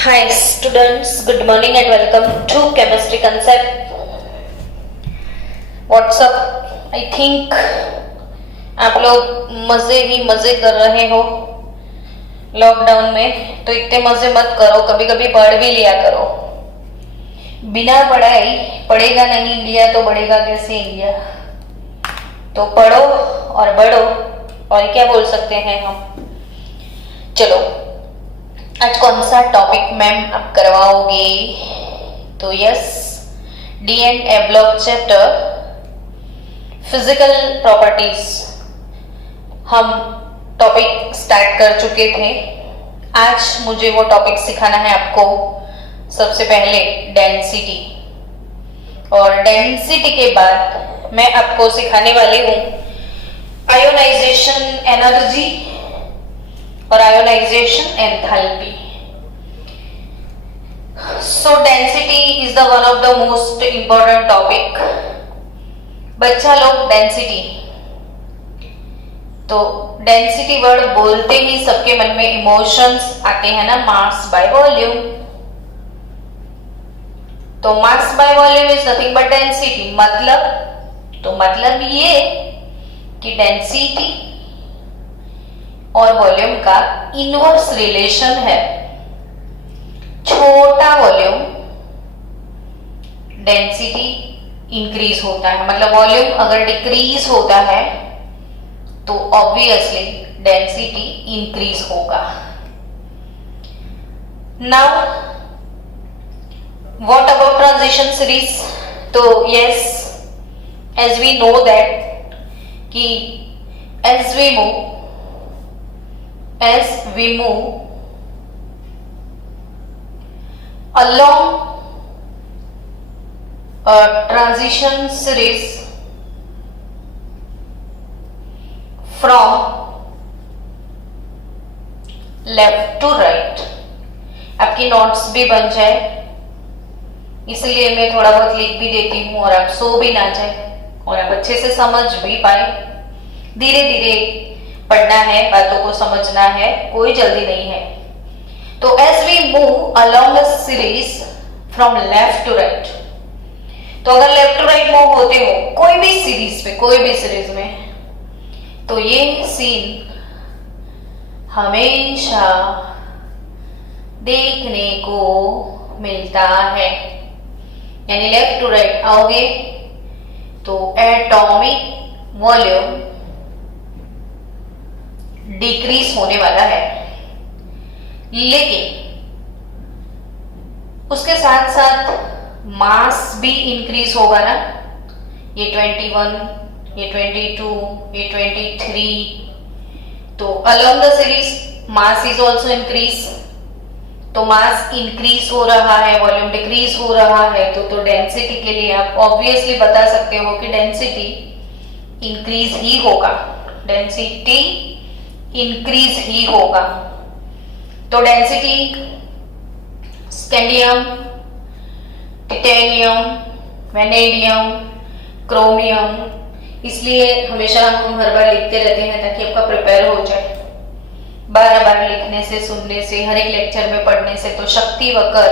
Hi students, good morning and welcome to Chemistry Concept. What's up? I think आप लोग मजे ही मजे कर रहे हो लॉकडाउन में, तो इतने मजे मत करो, कभी कभी पढ़ भी लिया करो। बिना पढ़ाई पढ़ेगा नहीं इंडिया, तो बढ़ेगा कैसे इंडिया? तो पढ़ो और बढ़ो, और क्या बोल सकते हैं हम। चलो, आज कौन सा टॉपिक मैम आप करवाओगे? तो yes, D and A block chapter physical properties हम टॉपिक स्टार्ट कर चुके थे। आज मुझे वो टॉपिक सिखाना है आपको। सबसे पहले डेंसिटी, और डेंसिटी के बाद मैं आपको सिखाने वाली हूँ आयोनाइजेशन एनर्जी और ionisation enthalpy. So density is the one of the most important topic. बच्चा लोग डेंसिटी, तो डेंसिटी वर्ड बोलते ही सबके मन में इमोशंस आते हैं ना, मास बाय वॉल्यूम। तो mass by volume is nothing but density. मतलब ये कि डेंसिटी और वॉल्यूम का इनवर्स रिलेशन है। छोटा वॉल्यूम डेंसिटी इंक्रीज होता है, मतलब वॉल्यूम अगर डिक्रीज होता है तो ऑब्वियसली डेंसिटी इंक्रीज होगा। Now what about transition series? तो yes, as we know that कि as we move along a transition series from left to right, आपकी नोट्स भी बन जाए, इसलिए मैं थोड़ा बहुत लिख भी देती हूँ और आप सो भी ना जाए और आप अच्छे से समझ भी पाए। धीरे धीरे पढ़ना है, बातों को समझना है, कोई जल्दी नहीं है। तो as we move along a series from left to right, तो अगर लेफ्ट टू राइट मूव होते हो कोई भी सीरीज में, तो ये सीन हमेशा देखने को मिलता है। यानी लेफ्ट टू राइट आओगे तो एटॉमिक वॉल्यूम डिक्रीज होने वाला है, लेकिन उसके साथ साथ मास भी इंक्रीज होगा ना। ये 21, ये 22, ये 23, तो along the series mass is also increase. तो मास इंक्रीज हो रहा है, वॉल्यूम डिक्रीज हो रहा है, तो डेंसिटी के लिए आप ऑब्वियसली बता सकते हो कि डेंसिटी इंक्रीज ही होगा, डेंसिटी इंक्रीज ही होगा। तो density scandium, titanium, vanadium, chromium, इसलिए हमेशा हम हर बार लिखते रहते हैं ताकि आपका प्रिपेयर हो जाए। बार बार लिखने से, सुनने से, हर एक लेक्चर में पढ़ने से तो शक्ति वकर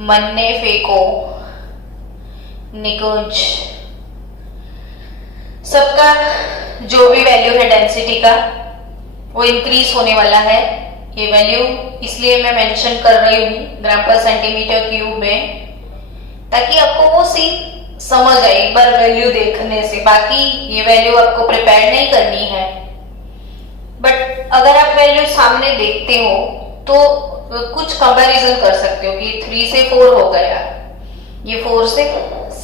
मन्ने फेंको निकुंज। सबका जो भी वैल्यू है डेंसिटी का वो इंक्रीज होने वाला है। ये वैल्यू इसलिए मैं मेंशन कर रही हूँ ग्राम पर सेंटीमीटर क्यूब में, ताकि आपको वो सीन समझ आए एक बार वैल्यू देखने से। बाकी ये वैल्यू आपको प्रिपेयर नहीं करनी है, बट अगर आप वैल्यू सामने देखते हो तो कुछ कंपैरिजन कर सकते हो कि 3 से 4 हो गया, ये 4 से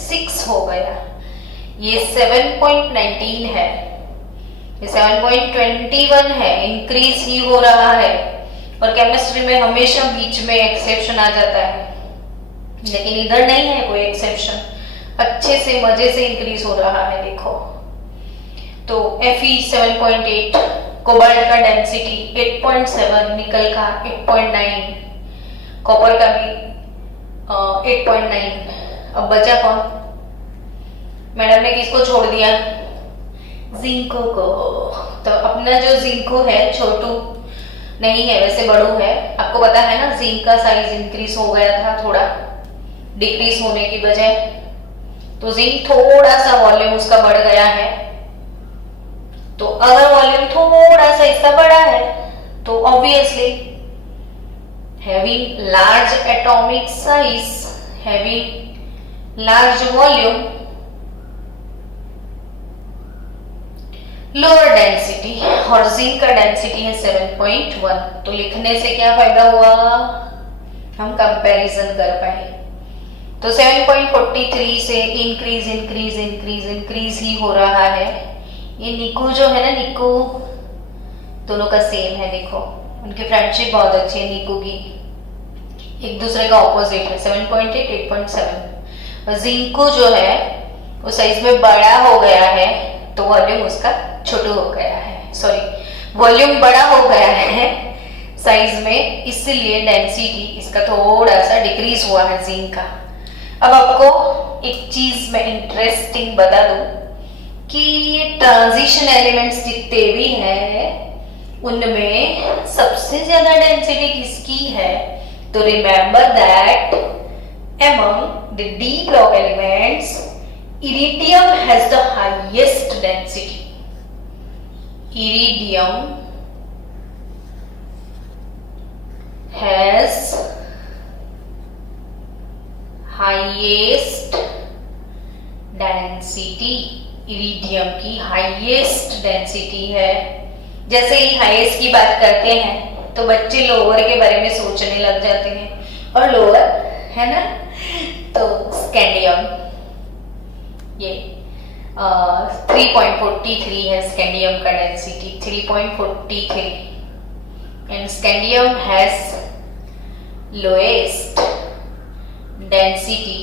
6 हो गया, ये 7.19 है, ये 7.21 है, इंक्रीज ही हो रहा है। और केमिस्ट्री में हमेशा बीच में एक्सेप्शन आ जाता है, लेकिन इधर नहीं है कोई एक्सेप्शन, अच्छे से मजे से इंक्रीज हो रहा है। देखो, तो Fe 7.8, कोबाल्ट का डेंसिटी 8.7, निकल का 8.9, कॉपर का भी 8.9। अब बचा कौन? मैडम ने किसको छोड़ दिया? जिंको को। तो अपना जो जिंको है छोटू, नहीं है, वैसे बड़ू है। आपको पता है ना, जिंक का साइज इंक्रीज हो गया था थोड़ा, डिक्रीज होने की बजाय। तो जिंक थोड़ा सा वॉल्यूम उसका बढ़ गया है। तो अगर वॉल्यूम थोड़ा सा इसका बढ़ा है तो obviously having large atomic size, having large volume, lower density, और जिंक का डेंसिटी है 7.1। तो लिखने से क्या फायदा हुआ, हम कंपैरिजन कर पाए। तो 7.43 से इंक्रीज इंक्रीज इंक्रीज इंक्रीज ही हो रहा है। ये निकू जो है ना, निकू दोनों का सेम है, देखो उनकी फ्रेंडशिप बहुत अच्छी है निकू की, एक दूसरे का ऑपोजिट है। 7.8, 8.7। और जिंकू जो है वो साइज में बड़ा हो गया है तो वॉल्यूम उसका छोटा हो गया है, सॉरी वॉल्यूम बड़ा हो गया है साइज में, इसलिए डेंसिटी इसका थोड़ा सा डिक्रीज हुआ है जिंक का। अब आपको एक चीज मैं इंटरेस्टिंग बता दूं कि ट्रांजिशन एलिमेंट्स जितने भी हैं उनमें सबसे ज्यादा डेंसिटी किसकी है। तो remember that among the d block elements iridium has the highest density. Iridium has highest density, iridium की हाईएस्ट डेंसिटी है। जैसे ही हाईएस्ट की बात करते हैं तो बच्चे लोअर के बारे में सोचने लग जाते हैं, और लोअर है ना, तो स्कैंडियम ये 3.43 है स्कैंडियम का density, 3.43, and scandium has lowest density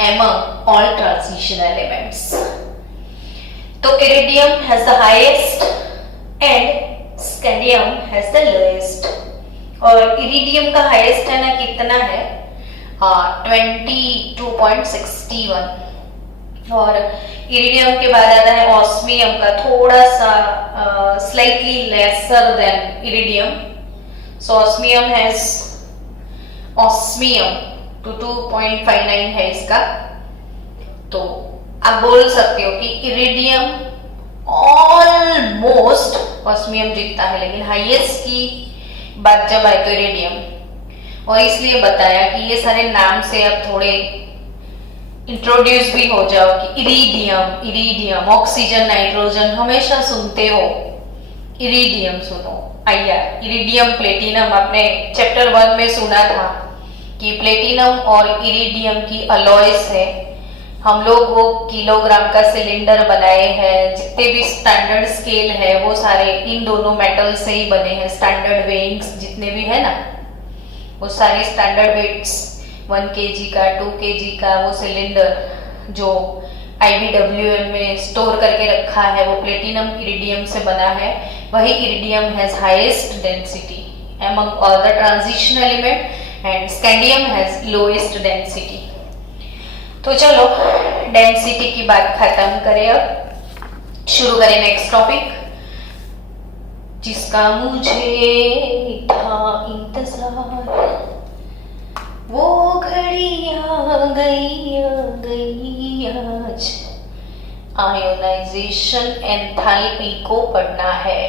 among all transition elements. तो iridium has the highest and scandium has the lowest. और इरिडियम का हाईएस्ट है ना, कितना है 22.61, और इरिडियम के बाद आता है ऑस्मियम का थोड़ा सा slightly lesser than iridium. So osmium to 2.59 है इसका। तो आप बोल सकते हो कि इरिडियम ऑलमोस्ट ऑस्मियम जीतता है, लेकिन हाईएस्ट की बात जब आए तो इरिडियम। और इसलिए बताया कि ये सारे नाम से आप थोड़े इंट्रोड्यूस भी हो जाओ कि इरिडियम ऑक्सीजन नाइट्रोजन हमेशा सुनते हो, इरिडियम सुनो। आइया इरिडियम प्लेटिनम आपने चैप्टर 1 में सुना था कि प्लेटिनम और इरिडियम की अलॉयस है। हम लोग वो किलोग्राम का सिलेंडर बनाए हैं, जितने भी स्टैंडर्ड स्केल है वो सारे इन दोनों मेटल से ही बने हैं। स्टैंडर्ड वेइंग्स जितने भी है ना, वो सारे स्टैंडर्ड वेट्स 1 kg का 2 kg का वो सिलेंडर जो IBWM में स्टोर करके रखा है वो प्लेटिनम इरिडियम से बना है। वही iridium has highest density among all the transition element and scandium has lowest density. तो चलो डेंसिटी की बात खत्म करें, अब शुरू करें नेक्स्ट टॉपिक जिसका मुझे था इंतजार। वो घड़ी आ गई आज, आयोनाइजेशन एंथैल्पी को पढ़ना है।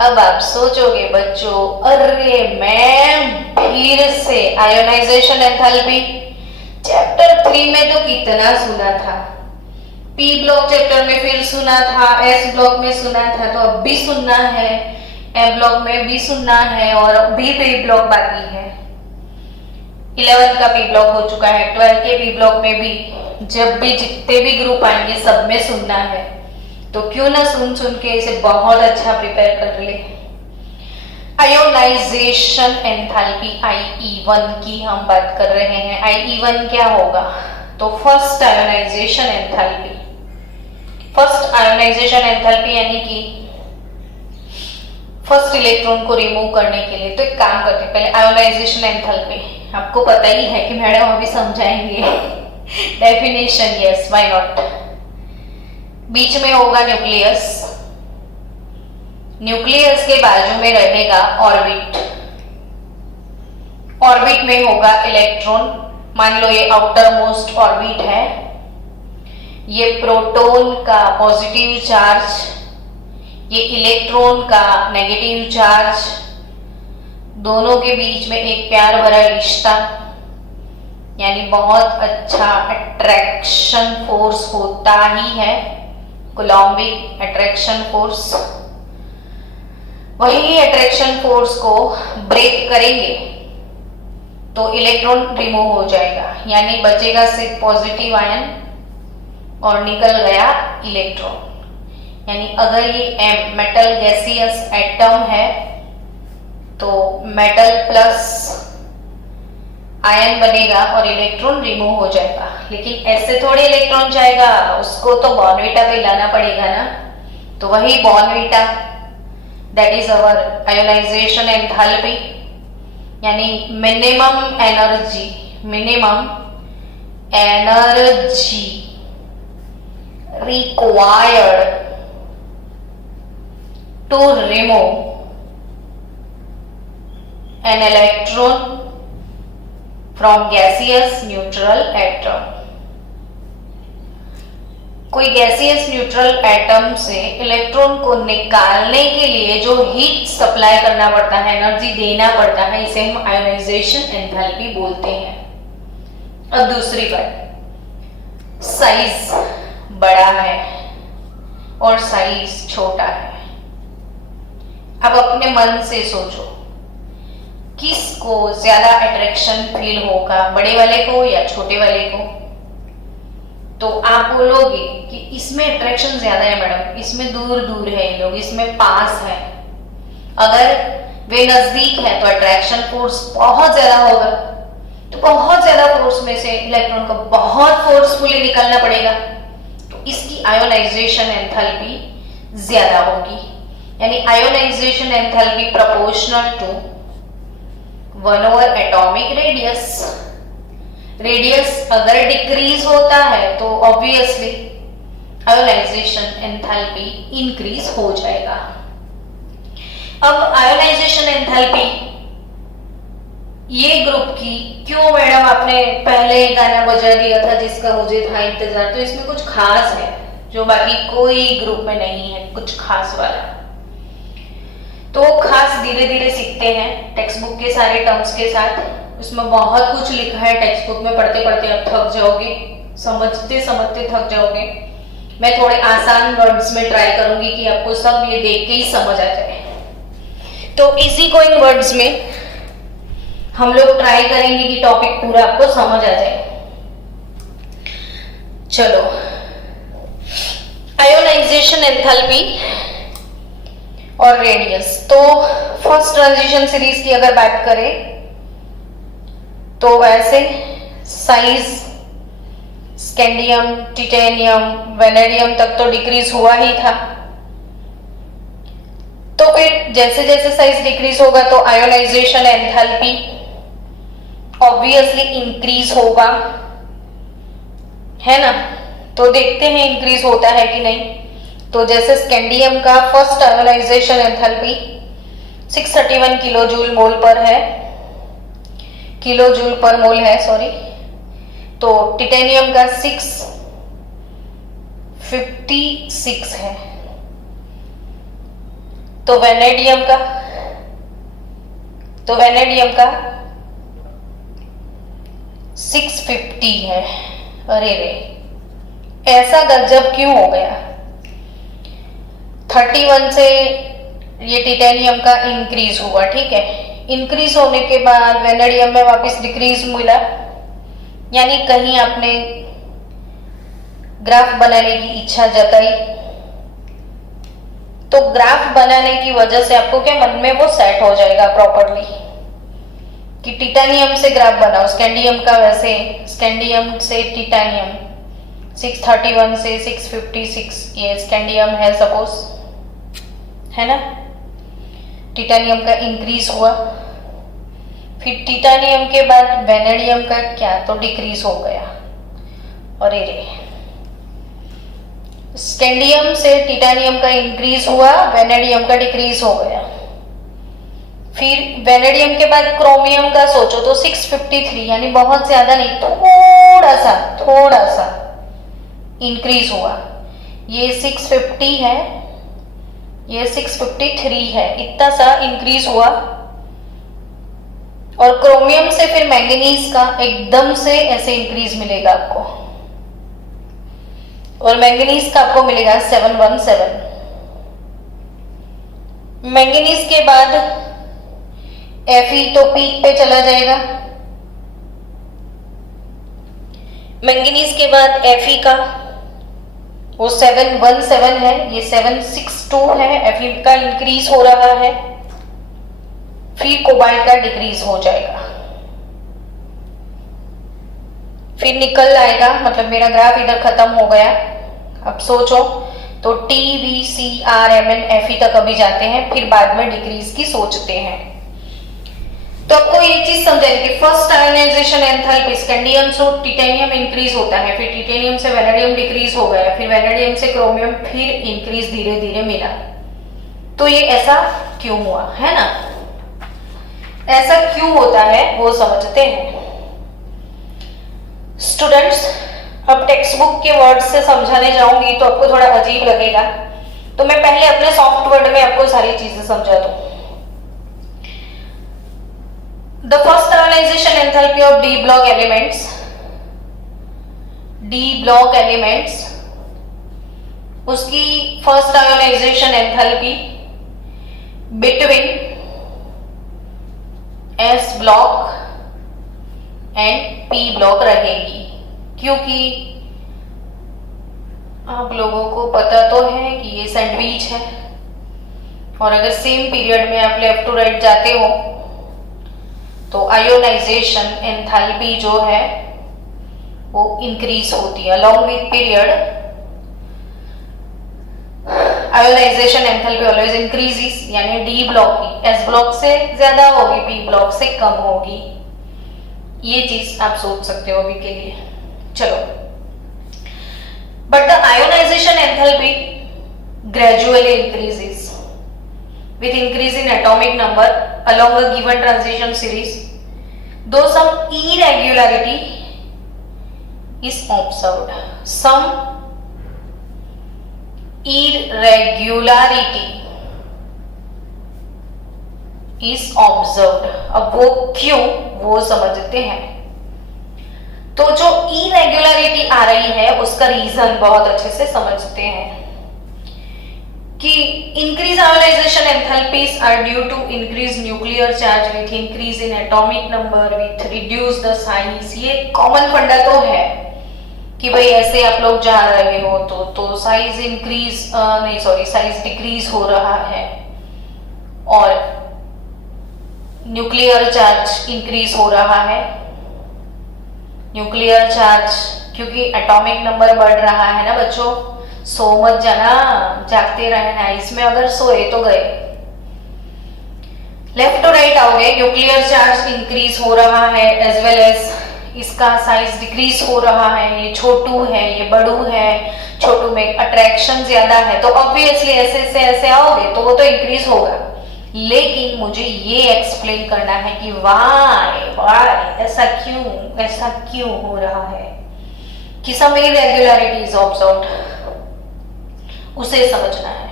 अब आप सोचोगे बच्चों, अरे मैम फिर से आयोनाइजेशन एंथैल्पी, चैप्टर 3 में तो कितना सुना था, पी ब्लॉक चैप्टर में फिर सुना था, एस ब्लॉक में सुना था, तो अब भी सुनना है, ए ब्लॉक में भी सुनना है, और भी पी ब्लॉक बाकी है। 11 का पी ब्लॉक हो चुका है, 12 के पी ब्लॉक में भी, जब भी जितने भी ग्रुप आएंगे सब में सुनना है। तो क्यों ना सुन सुन के इसे बहुत अच्छा प्रिपेयर कर ले। आयोनाइजेशन एंथैल्पी IE1 की हम बात कर रहे हैं। IE1 क्या होगा, तो first ionisation enthalpy. First ionisation enthalpy यानी कि फर्स्ट इलेक्ट्रॉन को रिमूव करने के लिए। तो एक काम करते हैं, पहले आयोनाइजेशन एंथैल्पी आपको पता ही है कि मैडम अभी समझाएंगे डेफिनेशन, यस व्हाई नॉट। बीच में होगा न्यूक्लियस, न्यूक्लियस के बाजू में रहेगा ऑर्बिट। ऑर्बिट में होगा इलेक्ट्रॉन। मान लो ये आउटर मोस्ट ऑर्बिट है, ये प्रोटॉन का पॉजिटिव चार्ज, ये इलेक्ट्रॉन का नेगेटिव चार्ज, दोनों के बीच में एक प्यार भरा रिश्ता, यानी बहुत अच्छा अट्रैक्शन फोर्स होता ही है, कूलम्बिक अट्रैक्शन फोर्स। वही अट्रैक्शन फोर्स को ब्रेक करेंगे तो इलेक्ट्रॉन रिमूव हो जाएगा, यानी बचेगा सिर्फ पॉजिटिव आयन और निकल गया इलेक्ट्रॉन। यानी अगर ये M मेटल गैसियस एटम है तो मेटल प्लस आयन बनेगा और इलेक्ट्रॉन रिमूव हो जाएगा। लेकिन ऐसे थोड़े इलेक्ट्रॉन जाएगा, उसको तो बॉर्नविटा पे लाना पड़ेगा ना। तो वही Bournvita, that is our ionisation enthalpy, यानी minimum energy required to remove an electron from gaseous neutral atom। कोई गैसियस न्यूट्रल एटम से इलेक्ट्रॉन को निकालने के लिए जो हीट सप्लाई करना पड़ता है, एनर्जी देना पड़ता है, इसे हम आयोनाइजेशन एंथैल्पी बोलते हैं। अब दूसरी बात, साइज बड़ा है और साइज छोटा है। अब अपने मन से सोचो, किसको ज्यादा अट्रैक्शन फील होगा, बड़े वाले को या छोटे वाले को? तो आप बोलोगे कि इसमें अट्रैक्शन ज्यादा है मैडम, इसमें दूर दूर है ये लोग, इसमें पास है। अगर वे नजदीक है तो अट्रैक्शन फोर्स बहुत ज्यादा होगा, तो बहुत ज्यादा फोर्स में से इलेक्ट्रॉन को बहुत फोर्सफुली निकालना पड़ेगा, तो इसकी आयोनाइजेशन एंथैल्पी ज्यादा होगी। यानी ionisation enthalpy proportional to 1/, atomic radius. Radius अगर डिक्रीज होता है तो ऑब्वियसली आयोनाइजेशन एंथैल्पी इंक्रीज हो जाएगा। अब आयोनाइजेशन एंथैल्पी ये ग्रुप की क्यों मैडम आपने पहले गाना बजा दिया था जिसका मुझे था इंतजार, तो इसमें कुछ खास है जो बाकी कोई ग्रुप में नहीं है, कुछ खास वाला। तो खास धीरे धीरे सीखते हैं टेक्स्ट बुक के सारे टर्म्स के साथ। उसमें बहुत कुछ लिखा है टेक्स्ट बुक में, पढ़ते पढ़ते आप थक जाओगे, समझते समझते थक जाओगे। मैं थोड़े आसान वर्ड्स में ट्राई करूंगी कि आपको सब ये देख के ही समझ आ जाए। तो इजी गोइंग वर्ड्स में हम लोग ट्राई करेंगे कि टॉपिक पूरा आपको समझ आ जाए। चलो, आयोनाइजेशन एंथैल्पी और रेडियस। तो फर्स्ट ट्रांजिशन सीरीज की अगर बात करें तो वैसे साइज स्कैंडियम, टिटेनियम, वेनेडियम तक तो डिक्रीज हुआ ही था। तो फिर जैसे जैसे साइज डिक्रीज होगा तो आयोनाइजेशन एंथैल्पी ऑब्वियसली इंक्रीज होगा, है ना। तो देखते हैं इंक्रीज होता है कि नहीं। तो जैसे स्कैंडियम का first ionisation enthalpy 631 kilo joule mole पर है, किलो जूल पर मोल है, सॉरी। तो टिटेनियम का 656 है। तो वेनेडियम का 650 है। अरे रे, ऐसा गजब क्यों हो गया? 31 से ये टिटेनियम का इंक्रीज हुआ, ठीक है। इंक्रीज होने के बाद वेनेडियम में वापस डिक्रीज मिला, यानी कहीं आपने ग्राफ बनाने की इच्छा जताई। तो ग्राफ बनाने की वजह से आपको क्या मन में वो सेट हो जाएगा प्रॉपरली कि टिटेनियम से ग्राफ बनाओ, स्कैंडियम का वैसे, स्कैंडियम से टिटेनियम 631 से 656 ये स्कैंडियम है सपोज, है ना। टिटेनियम का इंक्रीज हुआ, फिर टिटेनियम के बाद वेनेडियम का क्या, तो डिक्रीज हो गया। अरे रे, स्कैंडियम से टिटेनियम का इंक्रीज हुआ, वेनेडियम का डिक्रीज हो गया। फिर वेनेडियम के बाद क्रोमियम का सोचो तो 653, यानी बहुत ज्यादा नहीं, थोड़ा सा इंक्रीज हुआ। ये 650 है, ये 653 है, इतना सा इंक्रीज हुआ। और क्रोमियम से फिर मैंगनीज का एकदम से ऐसे इंक्रीज मिलेगा आपको, और मैंगनीज का आपको मिलेगा 717। मैंगनीज के बाद Fe तो पीक पे चला जाएगा। मैंगनीज के बाद Fe का वो 717 है, ये 762 है, Fe का इंक्रीज हो रहा है। फिर कोबाल्ट का डिक्रीज हो जाएगा। फिर निकल आएगा, मतलब मेरा ग्राफ इधर खत्म हो गया। अब सोचो तो TVCRMN Fe तक अभी जाते हैं, फिर बाद में डिक्रीज की सोचते हैं। तो आपको ये चीज समझाएंगे कि फर्स्ट आयोनाइजेशन एंथैल्पी स्कैंडियम से टिटेनियम इंक्रीज होता है, फिर टिटेनियम से वेनेडियम डिक्रीज हो गया, फिर वेनेडियम से क्रोमियम, फिर इंक्रीज धीरे धीरे मिला। तो ये ऐसा क्यों हुआ है ना, ऐसा क्यों होता है वो समझते हैं स्टूडेंट्स। अब टेक्स्ट बुक के वर्ड्स से समझाने जाऊंगी तो आपको थोड़ा अजीब लगेगा, तो मैं पहले अपने सॉफ्ट वर्ड में आपको सारी चीजें समझा दूं। The first ionization enthalpy of d block elements, उसकी first ionisation enthalpy between S block and P block रहेगी, क्योंकि आप लोगों को पता तो है कि ये सैंडविच है, और अगर सेम पीरियड में आप लेफ्ट टू राइट जाते हो तो आयोनाइजेशन एंथैल्पी जो है वो इंक्रीज होती है along with period. Ionisation enthalpy always increases, यानी डी ब्लॉक की एस ब्लॉक से ज्यादा होगी, पी ब्लॉक से कम होगी। ये चीज आप सोच सकते हो अभी के लिए। चलो, but the ionisation enthalpy gradually increases with increase in atomic number along a given transition series, though some irregularity is observed. Some irregularity is observed. अब वो क्यों, वो समझते हैं। तो जो irregularity आ रही है उसका रीजन बहुत अच्छे से समझते हैं कि increase ionization enthalpies are due to increase nuclear charge with increase in atomic number with reduce the size। ये कॉमन फंडा तो है कि भाई ऐसे आप लोग जा रहे हो तो साइज इंक्रीज नहीं सॉरी साइज डिक्रीज हो रहा है, और न्यूक्लियर चार्ज इंक्रीज हो रहा है। न्यूक्लियर चार्ज क्योंकि एटॉमिक नंबर बढ़ रहा है ना बच्चों, सो मत जाना, जागते रहना, इसमें अगर सोए तो गए। लेफ्ट टू राइट आओगे, न्यूक्लियर चार्ज इंक्रीज हो रहा है एज वेल एज इसका साइज डिक्रीज हो रहा है। ये छोटू है, ये बड़ू है, छोटू में अट्रैक्शन ज्यादा है, तो ऑब्वियसली ऐसे से ऐसे आओगे तो वो तो इंक्रीज होगा। लेकिन मुझे ये एक्सप्लेन करना है कि वाई ऐसा क्यों हो रहा है, कि सम इरेगुलरिटीज ऑब्जर्व्ड, उसे समझना है।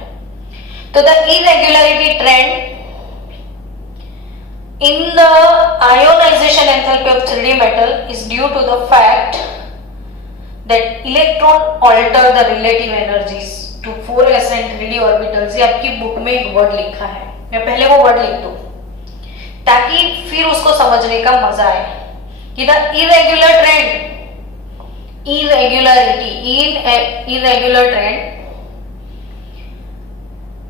तो the irregularity trend in the ionization enthalpy of 3D metal is due to the fact that electron alter the relative energies to 4s and 3D orbitals। ये आपकी बुक में एक वर्ड लिखा है, मैं पहले वो वर्ड लिख दूं ताकि फिर उसको समझने का मजा आए कि the irregular trend irregular trend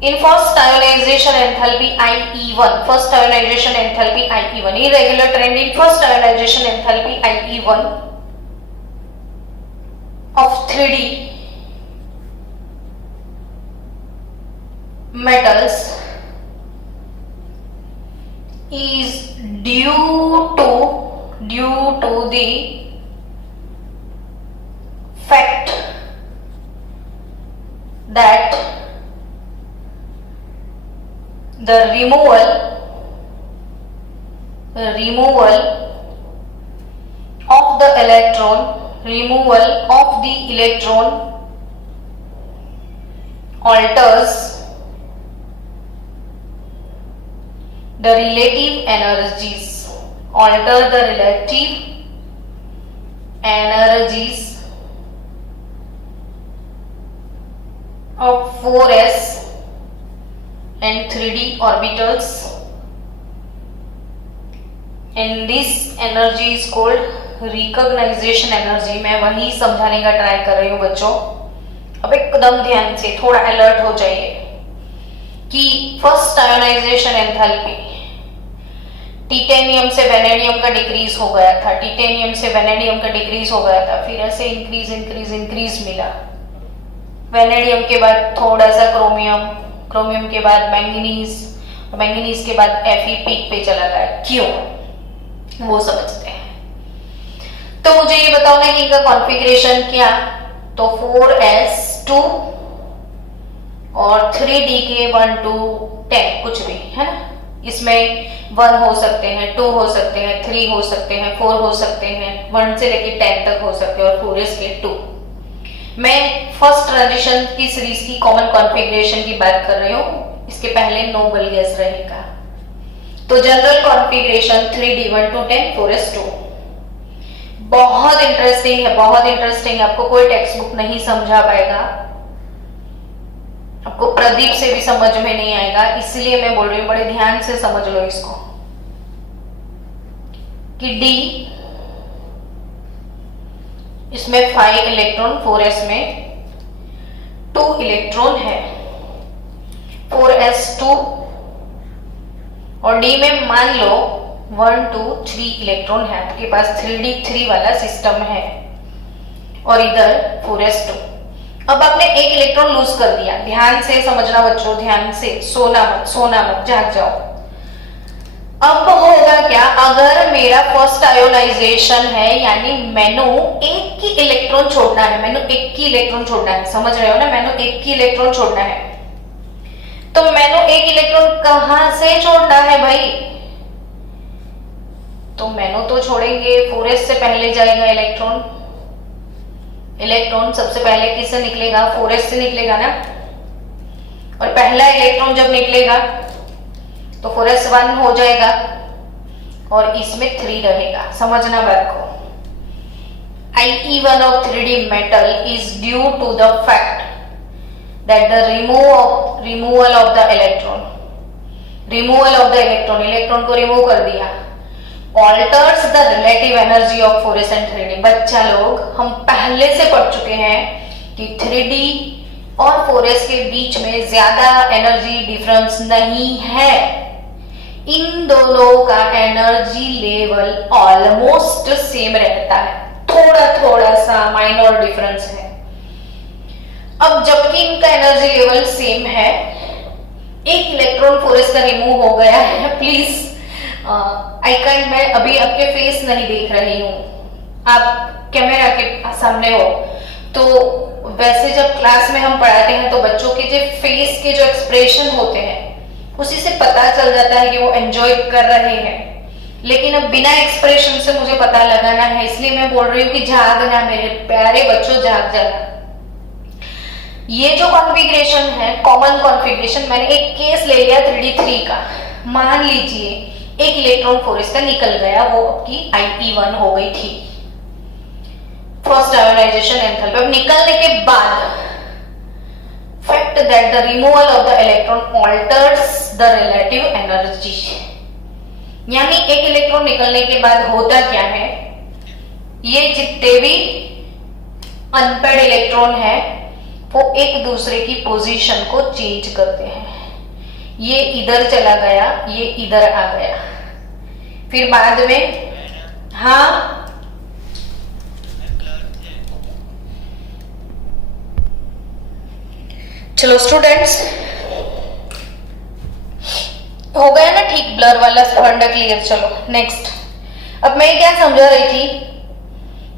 in first ionization enthalpy IE1, first ionization enthalpy IE1, irregular trend in first ionization enthalpy IE1 of 3D metals is due to the fact that the removal of the electron alters the relative energies of 4s and 3d orbitals, and this energy is called recognisation energy. मैं वही समझाने का try कर रही हूँ बच्चों। अब एकदम ध्यान से थोड़ा अलर्ट हो जाइए कि फर्स्ट आयोनाइजेशन एंथैल्पी टिटेनियम से वेनेडियम का डिक्रीज हो गया था, टिटेनियम से वेनेडियम का डिक्रीज हो गया था, फिर ऐसे इंक्रीज मिला। वेनेडियम के बाद थोड़ा सा क्रोमियम के बाद मैंगनीज के बाद Fe पीक पे चला गया। क्यों, वो समझते हैं। तो मुझे ये बताओ ना कि इनका कॉन्फ़िगरेशन क्या, तो 4s2 और 3dk 1 to 10 कुछ भी है ना, इसमें 1 हो सकते हैं, 2 हो सकते हैं, 3 हो सकते हैं, 4 हो सकते हैं, 1 से लेके 10 तक हो सकते हैं, और 4s के 2। मैं फर्स्ट ट्रांजिशन की सीरीज की कॉमन कॉन्फ़िगरेशन की बात कर रही हूँ, इसके पहले नोबल गैस रहेगा। तो general configuration 3d1 to 10 4s2 बहुत इंटरेस्टिंग है, आपको कोई टेक्स्ट बुक नहीं समझा पाएगा, आपको प्रदीप से भी समझ में नहीं आएगा, इसलिए मैं बोल रही हूँ बड़े ध्यान से समझ लो इसको कि D इसमें 5 इलेक्ट्रॉन, 4s में 2 इलेक्ट्रॉन है, 4s2, और D में मान लो 1 2 3 इलेक्ट्रॉन है, आपके पास 3d3 वाला सिस्टम है, और इधर 4s2। अब आपने एक इलेक्ट्रॉन लूज कर दिया, ध्यान से समझना बच्चों, ध्यान से, सोना मत, जाग जाओ। अब होगा क्या, अगर मेरा फर्स्ट आयोनाइजेशन है, यानी मैंने एक ही इलेक्ट्रॉन छोड़ना है, समझ रहे हो ना, मैंने एक ही इलेक्ट्रॉन छोड़ना है, तो मैंने एक इलेक्ट्रॉन कहां से छोड़ना है भाई, तो मैंने तो छोड़ेंगे 4s से पहले जाएगा इलेक्ट्रॉन सबसे पहले किससे निकलेगा, 4s से निकलेगा ना, और पहला इलेक्ट्रॉन जब निकलेगा तो 4s 1 हो जाएगा और इसमें 3 रहेगा। समझना बात को, IE1 of 3D metal is due to the fact that the removal of the electron electron को रिमूव कर दिया, alters the relative energy of 4s and 3D। बच्चा लोग, हम पहले से पढ़ चुके हैं कि 3D और 4s के बीच में ज्यादा एनर्जी डिफरेंस नहीं है, इन दोनों का एनर्जी लेवल ऑलमोस्ट सेम रहता है, थोड़ा सा माइनर डिफरेंस है। अब जबकि इनका एनर्जी लेवल सेम है, एक इलेक्ट्रॉन 4s का रिमूव हो गया है। प्लीज आइकन में अभी आपके फेस नहीं देख रही हूँ, आप कैमरा के सामने हो, तो वैसे जब क्लास में हम पढ़ाते हैं तो बच्चों के जो फेस के जो एक्सप्रेशन होते हैं उसी से पता चल जाता है कि वो एंजॉय कर रहे हैं, लेकिन अब बिना एक्सप्रेशन से मुझे पता लगाना है, इसलिए मैं बोल रही हूँ कि जागना मेरे प्यारे बच्चों, जाग जाना। ये जो कॉन्फ़िगरेशन है, कॉमन कॉन्फ़िगरेशन, मैंने एक केस ले लिया 3d3 का, मान लीजिए एक इलेक्ट्रॉन 4s का निकल गया, वो आपकी IE1 हो गई थी, फर्स्ट आयोनाइजेशन एंथैल्पी। अब निकलने के बाद fact that the removal of the electron alters the relative energy, यानी एक इलेक्ट्रॉन निकलने के बाद होता क्या है, ये जितने भी अनपेड इलेक्ट्रॉन है वो एक दूसरे की पोजीशन को चेंज करते हैं, ये इधर चला गया, ये इधर आ गया, फिर बाद में, हाँ चलो स्टूडेंट्स, हो गया ना ठीक, ब्लर वाला फंडा क्लियर। चलो नेक्स्ट, अब मैं क्या समझा रही थी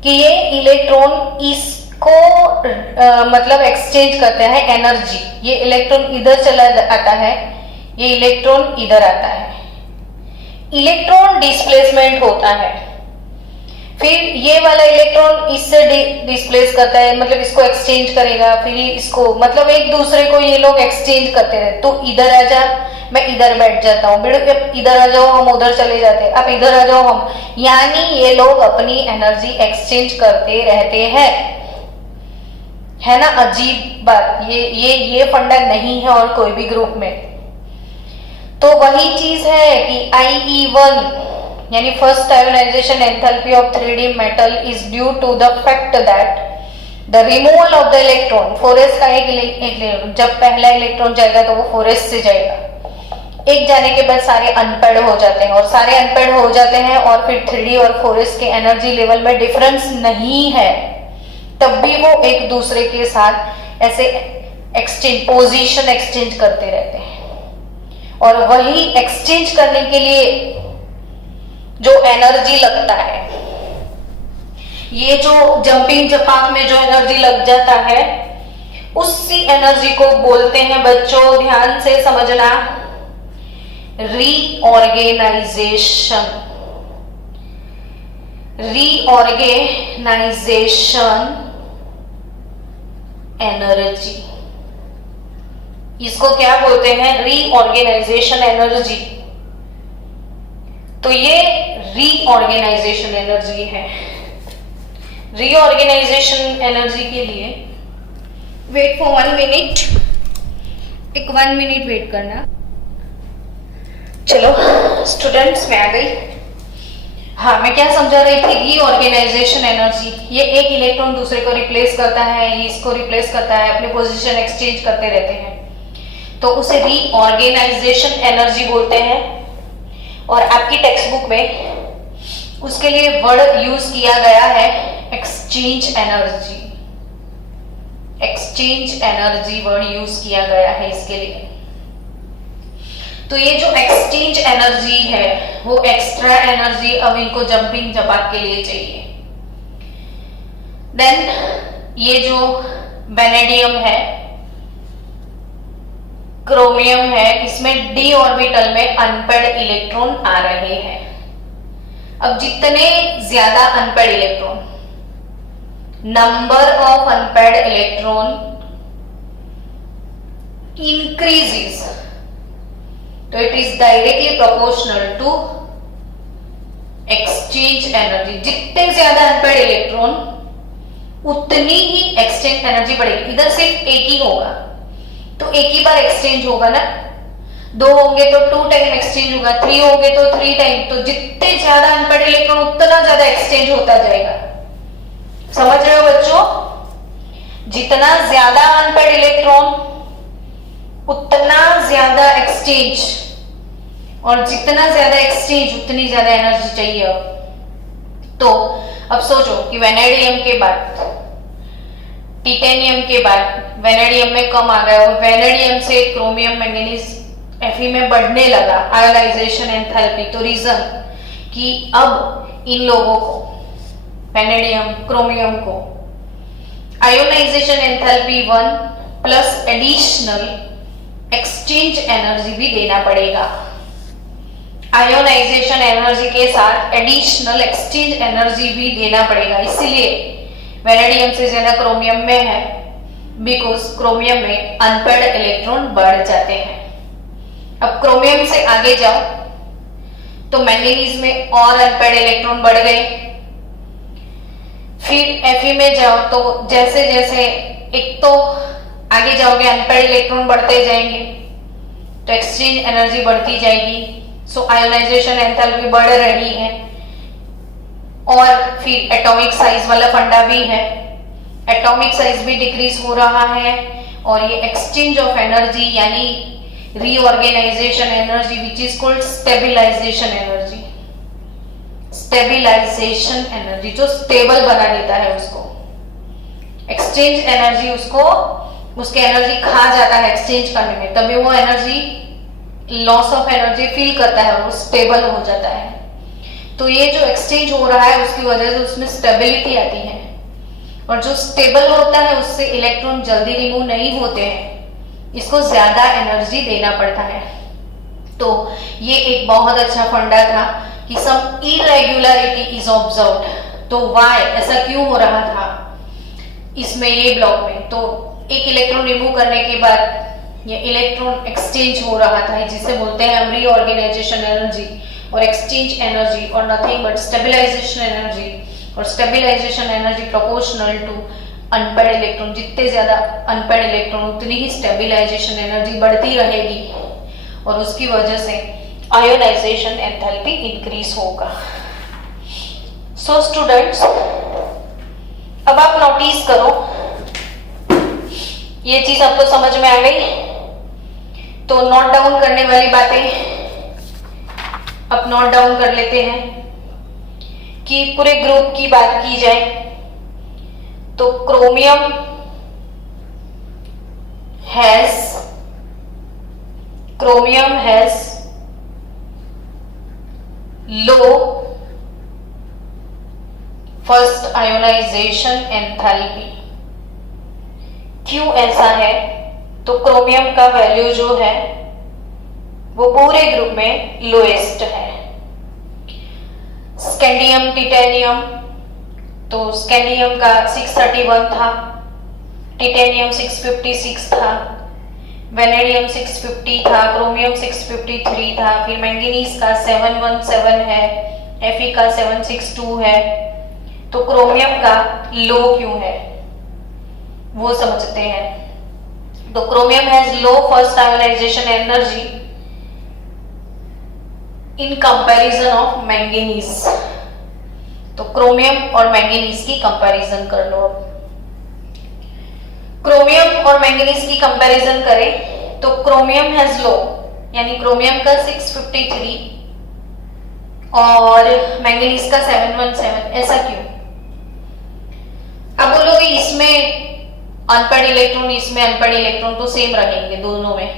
कि ये इलेक्ट्रॉन इस को मतलब एक्सचेंज करते हैं एनर्जी। ये इलेक्ट्रॉन इधर चला आता है, ये इलेक्ट्रॉन इधर आता है, इलेक्ट्रॉन डिस्प्लेसमेंट होता है। फिर ये वाला इलेक्ट्रॉन इससे डिस्प्लेस करता है, मतलब इसको एक्सचेंज करेगा, फिर इसको, मतलब एक दूसरे को ये लोग एक्सचेंज करते रहते। तो इधर आ जा, मैं इधर बैठ जाता हूँ, इधर आ जाओ, हम उधर चले जाते हैं, अब इधर आ जाओ हम, यानी ये लोग अपनी एनर्जी एक्सचेंज करते रहते हैं, है ना। अजीब बात, ये फंडा नहीं है और कोई भी ग्रुप में। तो वही चीज है कि IE1 यानी first ionisation enthalpy of 3D metal is due to the fact that the removal of the electron, 4s का एक इलेक्ट्रॉन, जब पहला इलेक्ट्रॉन जाएगा तो वो 4s से जाएगा, एक जाने के बाद सारे अनपेड हो जाते हैं, और सारे अनपेड हो जाते हैं और फिर 3D और 4s के एनर्जी लेवल में डिफरेंस नहीं है, तब भी वो एक दूसरे के साथ ऐसे एक्सचेंज, पोजीशन एक्सचेंज करते रहते हैं। और वही एक्सचेंज करने के लिए जो एनर्जी लगता है, ये जो जंपिंग जपाक में जो एनर्जी लग जाता है, उसी एनर्जी को बोलते हैं बच्चों, ध्यान से समझना, रीऑर्गेनाइजेशन। रीऑर्गेनाइजेशन एनर्जी, इसको क्या बोलते हैं? Reorganisation energy. तो ये रीऑर्गेनाइजेशन एनर्जी है। रीऑर्गेनाइजेशन एनर्जी के लिए वेट फॉर 1 मिनट, एक 1 मिनट वेट करना। चलो स्टूडेंट्स, मैं आ गई। हाँ, मैं क्या समझा रही थी? रीऑर्गेनाइजेशन एनर्जी, ये एक इलेक्ट्रॉन दूसरे को रिप्लेस करता है, ये इसको रिप्लेस करता है, अपनी पोजीशन एक्सचेंज करते रहते हैं, तो उसे रीऑर्गेनाइजेशन एनर्जी बोलते हैं। और आपकी टेक्स्ट बुक में उसके लिए वर्ड यूज किया गया है exchange energy. Exchange energy word use किया गया है इसके लिए। तो ये जो एक्सचेंज एनर्जी है वो एक्स्ट्रा एनर्जी अब इनको जंपिंग जपाक के लिए चाहिए। देन ये जो वेनेडियम है, क्रोमियम है, इसमें डी ऑर्बिटल में अनपेड इलेक्ट्रॉन आ रहे हैं। अब जितने ज्यादा unpaired electron, number of unpaired electron increases, तो it is directly proportional to exchange energy. जितने ज्यादा अनपेड इलेक्ट्रॉन उतनी ही एक्सचेंज एनर्जी बढ़ेगी। इधर सिर्फ एक ही होगा तो एक ही बार एक्सचेंज होगा ना, 2 होंगे तो 2 टाइम एक्सचेंज होगा, 3 होंगे तो 3 टाइम। तो जितने ज्यादा अनपेड इलेक्ट्रॉन उतना ज्यादा एक्सचेंज होता जाएगा। समझ रहे हो बच्चों? जितना ज्यादा अनपेड इलेक्ट्रॉन उतना ज्यादा एक्सचेंज, और जितना ज्यादा एक्सचेंज उतनी ज्यादा एनर्जी चाहिए। तो अब सोचो कि वेनेडियम के बाद, टिटेनियम के बाद वेनेडियम में कम आ गया, और वेनेडियम से क्रोमियम मैंगनीज Fe में बढ़ने लगा आयोनाइजेशन एंथैल्पी। तो रीजन कि अब इन लोगों को, वेनेडियम क्रोमियम को, ionisation enthalpy 1 plus additional exchange energy भी देना पड़ेगा। आयोनाइजेशन एनर्जी के साथ एडिशनल एक्सचेंज एनर्जी भी देना पड़ेगा। इसीलिए वेनेडियम से ज्यादा क्रोमियम में है, बिकॉज क्रोमियम में अनपेड इलेक्ट्रॉन बढ़ जाते हैं। अब क्रोमियम से आगे जाओ तो मैंगनीज में और अनपेड इलेक्ट्रॉन बढ़ गए। फिर Fe में जाओ तो जैसे जैसे एक तो आगे जाओगे अनपेड इलेक्ट्रॉन बढ़ते जाएंगे तो एक्सचेंज एनर्जी बढ़ती जाएगी। सो आयोनाइजेशन एंथैल्पी बढ़ रही है। और फिर एटॉमिक साइज वाला फंडा भी है, एटॉमिक साइज भी डिक्रीज हो रहा है। और ये एक्सचेंज ऑफ एनर्जी यानी reorganisation energy which is called stabilisation energy, stabilisation energy जो स्टेबल बना देता है उसको। एक्सचेंज एनर्जी उसको, उसके एनर्जी खा जाता है एक्सचेंज करने में, तभी वो energy loss of energy feel करता है और वो स्टेबल हो जाता है। तो ये जो एक्सचेंज हो रहा है उसकी वजह से उसमें स्टेबिलिटी आती है। और जो स्टेबल होता है उससे इलेक्ट्रॉन जल्दी रिमूव नहीं होते हैं, इसको ज्यादा एनर्जी देना पड़ता है। तो ये एक बहुत अच्छा फंडा था कि सम इरेगुलरिटी इज ऑब्जर्व्ड। तो व्हाई, ऐसा क्यों हो रहा था इसमें, ये ब्लॉक में। तो एक इलेक्ट्रॉन रिमूव करने के बाद ये इलेक्ट्रॉन एक्सचेंज हो रहा था, जिसे बोलते हैं हम रीऑर्गेनाइजेशन एनर्जी और एक्सचेंज एनर्जी, और नथिंग बट स्टेबलाइजेशन एनर्जी। और stabilisation energy proportional to unpaired electron. जितने ज्यादा अनपेड इलेक्ट्रॉन उतनी ही स्टेबलाइजेशन एनर्जी बढ़ती रहेगी, और उसकी वजह से आयोनाइजेशन एंथैल्पी इंक्रीज होगा। सो स्टूडेंट्स, अब आप नोटिस करो, ये चीज आपको समझ में आ गई। तो नोट डाउन करने वाली बातें अब नोट डाउन कर लेते हैं कि पूरे ग्रुप की बात की जाए तो chromium has low first ionisation enthalpy. क्यों ऐसा है? तो क्रोमियम का वैल्यू जो है वो पूरे ग्रुप में लोएस्ट है। स्कैंडियम, टिटेनियम, तो स्कैंडियम का 631 था, टिटेनियम 656 था, वेनेडियम 650 था, क्रोमियम 653 था, फिर मैंगनीज का 717 है, Fe का 762 है। तो क्रोमियम का लो क्यों है वो समझते हैं। तो chromium has low first ionisation energy in comparison of manganese. तो क्रोमियम और मैंगनीज की कंपैरिजन कर लो। क्रोमियम और मैंगनीज की कंपैरिजन करें तो क्रोमियम हैज लो, यानी क्रोमियम का 653 और मैंगनीज का 717। ऐसा क्यों? अब बोलोगे इसमें अनपेड इलेक्ट्रॉन, इसमें अनपेड इलेक्ट्रॉन तो सेम रहेंगे दोनों में,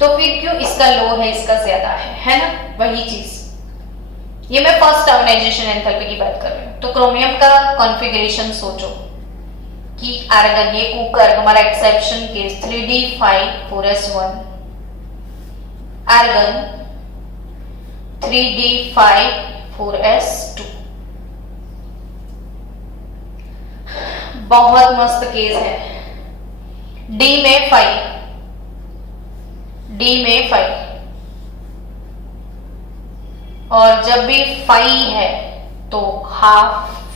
तो फिर क्यों इसका लो है इसका ज्यादा है ना? वही चीज। ये मैं फर्स्ट आयोनाइजेशन एंथैल्पी की बात कर रही हूं। तो क्रोमियम का कॉन्फ़िगरेशन सोचो कि आर्गन, ये कुकर हमारा exception case 3d5 4s1, argon 3d5 4s2। बहुत मस्त केस है। डी में 5 और जब भी 5 है तो हाफ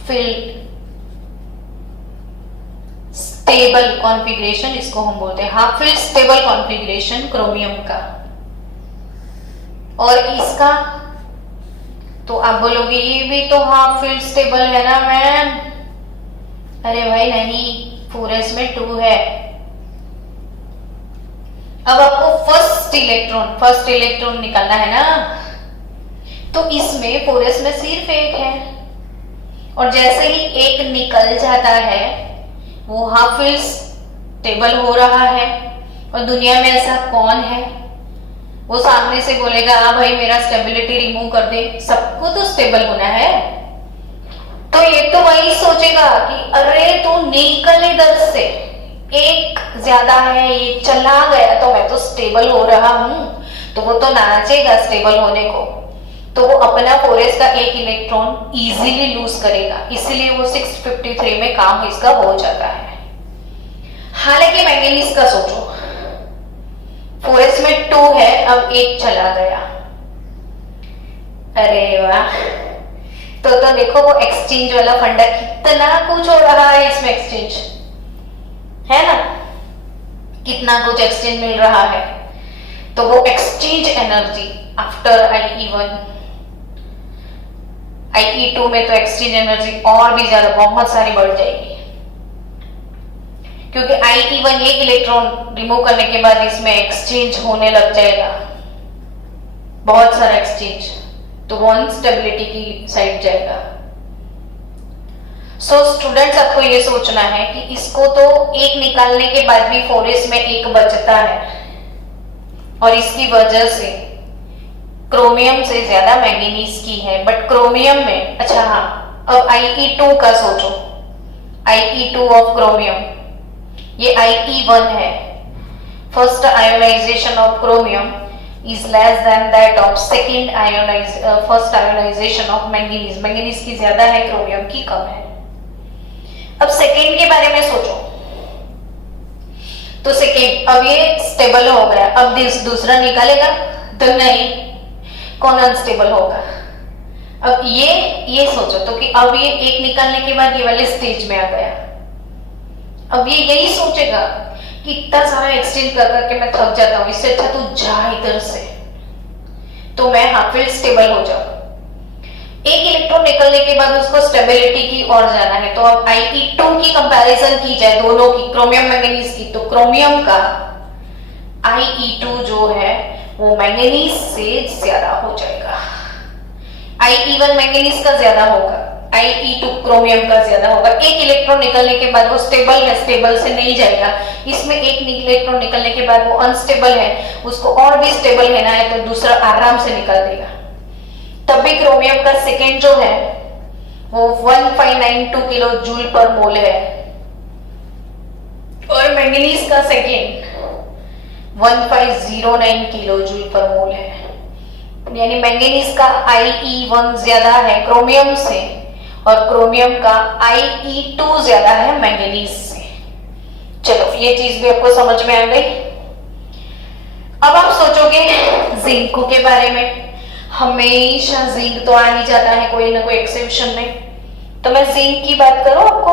फिल्ड स्टेबल कॉन्फ़िगरेशन, इसको हम बोलते हैं half filled stable configuration chromium का। और इसका तो आप बोलोगे ये भी तो हाफ फिल्ड स्टेबल है ना मैम। अरे भाई नहीं, 4s में 2 है। अब आपको फर्स्ट इलेक्ट्रॉन निकालना है ना, तो इसमें 4s में सिर्फ 1 है, और जैसे ही 1 निकल जाता है वो हाफ फिल्ड स्टेबल हो रहा है। और दुनिया में ऐसा कौन है वो सामने से बोलेगा हाँ भाई मेरा स्टेबिलिटी रिमूव कर दे, सबको तो स्टेबल होना है। तो ये तो वही सोचेगा कि अरे तू निकल इधर से, 1 ज्यादा है, ये चला गया तो मैं तो स्टेबल हो रहा हूं। तो वो तो नाचेगा स्टेबल होने को, तो वो अपना 4s का 1 इलेक्ट्रॉन इजीली लूज करेगा, इसीलिए वो 653 में काम इसका हो जाता है। हालांकि मैंगनीज का सोचो, 4s में 2 है, अब 1 चला गया। अरे वाह, तो देखो वो एक्सचेंज वाला फंडा कितना कुछ हो रहा है इसमें, एक्सचेंज है ना, कितना कुछ एक्सचेंज मिल रहा है। तो वो exchange energy after IE1, IE2 में तो एक्सचेंज एनर्जी और भी ज्यादा बहुत सारी बढ़ जाएगी, क्योंकि IE1 1 इलेक्ट्रॉन रिमूव करने के बाद इसमें एक्सचेंज होने लग जाएगा, बहुत सारा एक्सचेंज, तो वो अनस्टेबिलिटी की साइड जाएगा। सो स्टूडेंट्स, आपको ये सोचना है कि इसको तो 1 निकालने के बाद भी 4s में 1 बचता है, और इसकी वजह से क्रोमियम से ज्यादा मैंगनीज की है। बट क्रोमियम में, अच्छा हाँ, अब IE2 का सोचो, IE2 ऑफ क्रोमियम, ये IE1 है। First ionisation of chromium is less than that of first ionisation of manganese. Manganese की ज्यादा है, क्रोमियम की कम है। अब सेकेंड के बारे में सोचो, तो सेकेंड अब ये स्टेबल हो गया, अब दूसरा निकालेगा तो नहीं, कौन अनस्टेबल होगा। अब ये सोचो तो कि अब ये एक निकालने के बाद ये वाले स्टेज में आ गया। अब ये यही सोचेगा कि इतना सारा एक्सटेंड कर करके मैं थक जाता हूं, इससे अच्छा तू जा इधर से, तो मैं हाफ फील्ड स्टेबल हो जाऊं। एक इलेक्ट्रॉन निकलने के बाद उसको स्टेबिलिटी की ओर जाना है, तो अब IE2 की कंपैरिजन की जाए दोनों की, क्रोमियम मैंगनीज की, तो क्रोमियम का IE2 जो है वो मैंगनीज से ज्यादा हो जाएगा। IE1 मैंगनीज का ज्यादा होगा, IE2 क्रोमियम का ज्यादा होगा। एक इलेक्ट्रॉन निकलने के बाद वो स्टेबल है, स्टेबल से नहीं जाएगा। इसमें एक इलेक्ट्रॉन निकलने के बाद वो अनस्टेबल है, उसको और भी स्टेबल लेना है तो दूसरा आराम से निकल देगा। तब भी क्रोमियम का सेकेंड जो है वो 1592 किलो जूल पर मोल है, और मैंगनीज का सेकेंड 1509 किलो जूल पर मोल है। यानी मैंगनीज का IE1 ज्यादा है क्रोमियम से, और क्रोमियम का IE2 ज्यादा है मैंगनीज से। चलो ये चीज भी आपको समझ में आ गई। अब आप सोचोगे जिंक के बारे में, हमेशा जिंक तो आ ही जाता है कोई ना कोई एक्सेप्शन में, तो मैं जिंक की बात करूं आपको,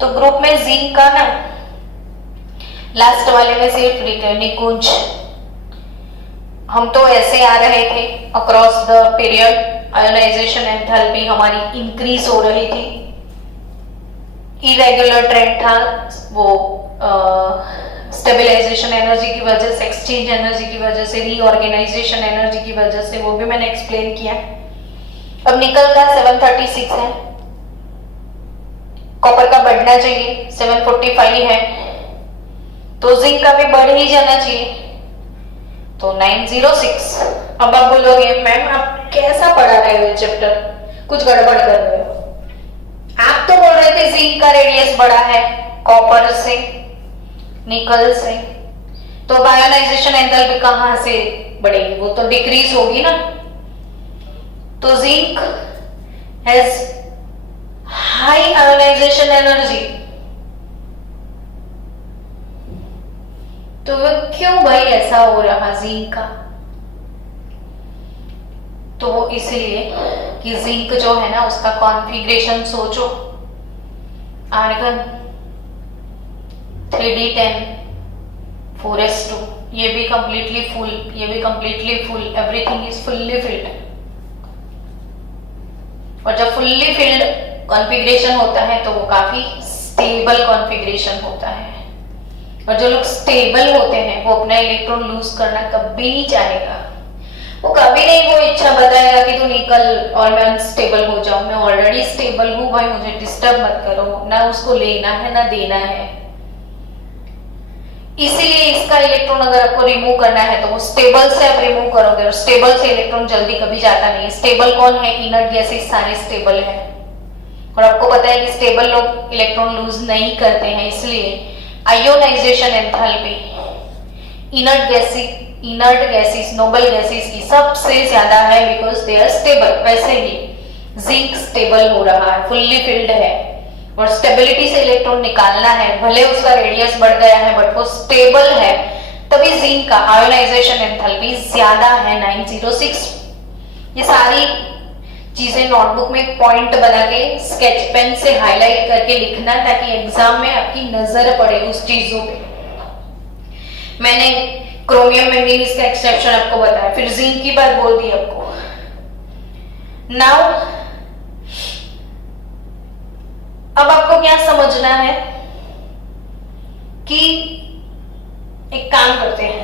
तो ग्रुप में जिंक का ना लास्ट वाले में सिर्फ निकुंज, हम तो ऐसे आ रहे थे across the period, ionisation enthalpy हमारी इंक्रीज हो रही थी, इरेगुलर ट्रेंड था, वो स्टेबलाइजेशन एनर्जी की वजह से, एक्सचेंज एनर्जी की वजह से, रीऑर्गेनाइजेशन एनर्जी की वजह से, वो भी मैंने एक्सप्लेन किया। अब निकल का 736 है, कॉपर का बढ़ना चाहिए 745 है, तो जिंक का भी बढ़ ही जाना चाहिए, तो 906। अब आप बोलोगे मैम आप कैसा पढ़ा रहे हो चैप्टर, कुछ गड़बड़ कर रहे हो। आप तो बोल रहे थे जिंक का रेडियस बड़ा है कॉपर से, निकल से, तो आयोनाइजेशन एंथैल्पी कहां से बढ़ेगी, वो तो डिक्रीज होगी ना। तो zinc has high ionisation energy, तो वो क्यों भाई ऐसा हो रहा जिंक का, तो वो इसलिए कि जिंक जो है ना उसका कॉन्फ़िगरेशन सोचो, आर्गन 3d10 4s2, ये भी कंप्लीटली फुल, ये भी completely full, everything is fully filled. और जब फुल्ली फिल्ड कॉन्फ़िगरेशन होता है तो वो काफी स्टेबल कॉन्फ़िगरेशन होता है, और जो लोग स्टेबल होते हैं वो अपना इलेक्ट्रॉन लूज करना कभी नहीं चाहेगा, वो कभी नहीं वो इच्छा बताएगा कि तू निकल और मैं अनस्टेबल हो जाऊं, मैं ऑलरेडी स्टेबल हूं भाई, मुझे डिस्टर्ब मत करो, ना उसको लेना है ना देना है। इसीलिए इसका इलेक्ट्रॉन अगर आपको रिमूव करना है तो वो स्टेबल से आप रिमूव करोगे, और स्टेबल से इलेक्ट्रॉन जल्दी कभी जाता नहीं है। स्टेबल कौन है, इनर्ट गैसेस सारे स्टेबल है, और आपको पता है कि स्टेबल लोग इलेक्ट्रॉन लूज नहीं करते हैं, इसलिए ionisation enthalpy inert gases noble gases की सबसे ज्यादा है, बिकॉज दे आर स्टेबल। वैसे ही जिंक स्टेबल हो रहा है, फुल्ली फिल्ड है, और स्टेबिलिटी से इलेक्ट्रॉन निकालना है, भले उसका रेडियस बढ़ गया है बट वो स्टेबल है, तभी जिंक का आयोनाइजेशन एंथैल्पी ज्यादा है 906। ये सारी चीजें नोटबुक में एक पॉइंट बना के स्केच पेन से हाईलाइट करके लिखना, ताकि एग्जाम में आपकी नजर पड़े उस चीजों पे। मैंने क्रोमियम मैंगनीज का एक्सेप्शन आपको बताया, फिर जिंक की बात बोल दी आपको। नाउ अब आपको क्या समझना है कि एक काम करते हैं,